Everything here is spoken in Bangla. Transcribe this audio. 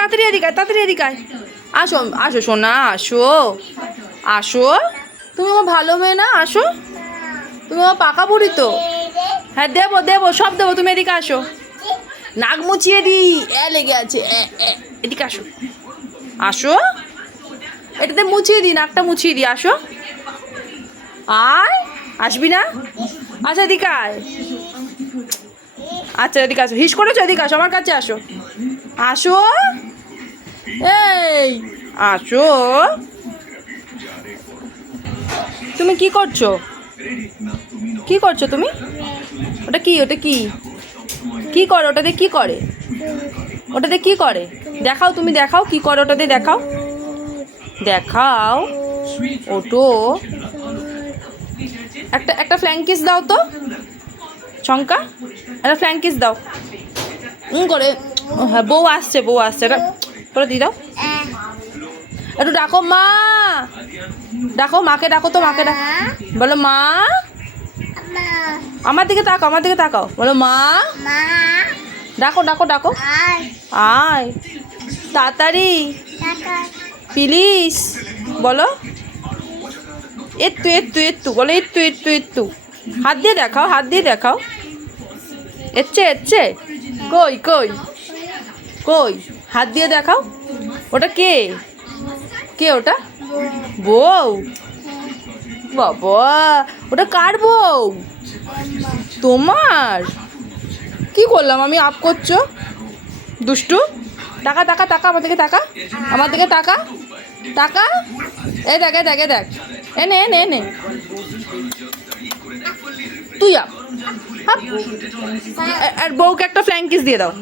তাড়াতাড়ি এদিকে আয়, তাড়াতাড়ি এদিকে আয়। আসো আসো সোনা, আসো আসো। তুমি আমার ভালো মেয়ে না? আসো, তুমি আমার পাকা বুড়ি তো। হ্যাঁ দেবো দেবো, সব দেবো, তুমি এদিকে আসো। নাক মুছিয়ে দি, লেগে আছে। এদিকে আসো, আসো, এটাতে মুছিয়ে দিই, নাকটা মুছিয়ে দিই। আসো, আয়, আসবি না? আচ্ছা এদিকে আয়। আচ্ছা এদিকে আসো, হিস করেছো, এদিকে আসো, আমার কাছে আসো। আসো, এই আসো। তুমি কি করছো? কি করছো তুমি? ওটা কি? ওটা কি? কি করে ওটাতে? কি করে ওটাতে? কি করে দেখাও, তুমি দেখাও কি করে ওটাতে, দেখাও দেখাও। ওটো একটা একটা ফ্ল্যাঙ্কিস দাও তো শঙ্কা, একটা ফ্ল্যাঙ্কিস দাও। করে, হ্যাঁ বউ আসছে, বউ আসছে, এটা করে দিয়ে দাও। একটু ডাকো মা, ডাকো মাকে, ডাকো তো মাকে, ডাকো, বলো মা। আমার দিকে তাকাও, আমার দিকে তাকাও, বলো মা। ডাকো ডাকো ডাকো, আয় তাড়াতাড়ি প্লিজ, বলো একটু একটু একটু, বলো একটু একটু একটু। হাত দিয়ে দেখাও, হাত দিয়ে দেখাও। এচ্ছে এচ্ছে, কই কই কই, হাত দিয়ে দেখাও। ওটা কে? কে ওটা? বউ? বাবা, ওটা কার বউ? তোমার? কি করলাম আমি? আপ করছো দুষ্টু। টাকা টাকা টাকা, আমার দিকে টাকা, আমার দিকে টাকা টাকা। এ দেখ, এ দেখ, এ দেখ, এনে এনে এনে, তুই আপ। আর বউকে একটা ফ্ল্যাঙ্কিস দিয়ে দাও।